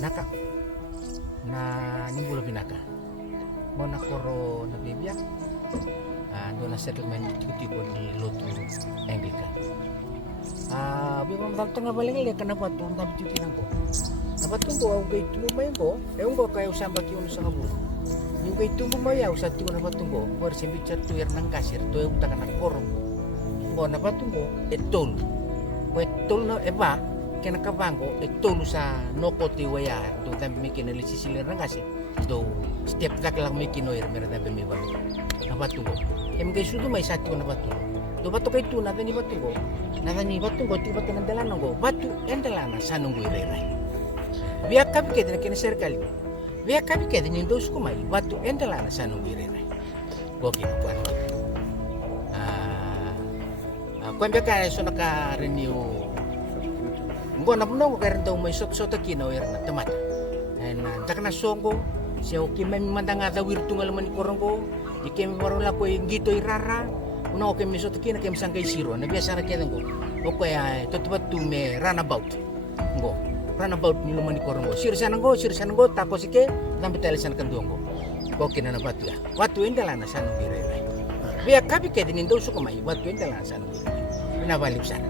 naka na nimbula binaka mo na koro na bibia do na settlement tiko di lotu Anglican bibang tanga baling ile kenapa tu tabi tiki nangko napa tunggu au gay tumo mayengo ko kayo samba ki sa kabul yung gay tumo maya usat tiko napa tunggu por simbi chat tu nang kasir to yung taka na korom ko napa tunggu etol na eba kena kabango etolu sa nokoti waya do tambi mikin ali sisilir nang kasi do setiap tak lang mikin oir mera tambi mi balu napa tunggu kay sudu may sati na batu do batu kay tu nada ni batu tiba tenan dalana go batu endalana sanunggu irerai biak kabi kay kena serkali biak kabi kay ni dos kumay batu endalana sanunggu irerai go kinuan kung baka so naka-renew ngo na puno ko karon daw may sot kinaw na tamata and tak na songo siya okay may mandanga da wirtu ngalaman ni korongo ikem marola ko gito irara una okay may sot kina kem sangkay siro na biasa na kedan ko okay totobat tu me runabout ni luman ni korongo sirsan ngo tako sike nambe telesan kan dongo okay na batu ya batu endala na sanu birere biya kabi kedin daw suko may batu endala sanu binabalik sana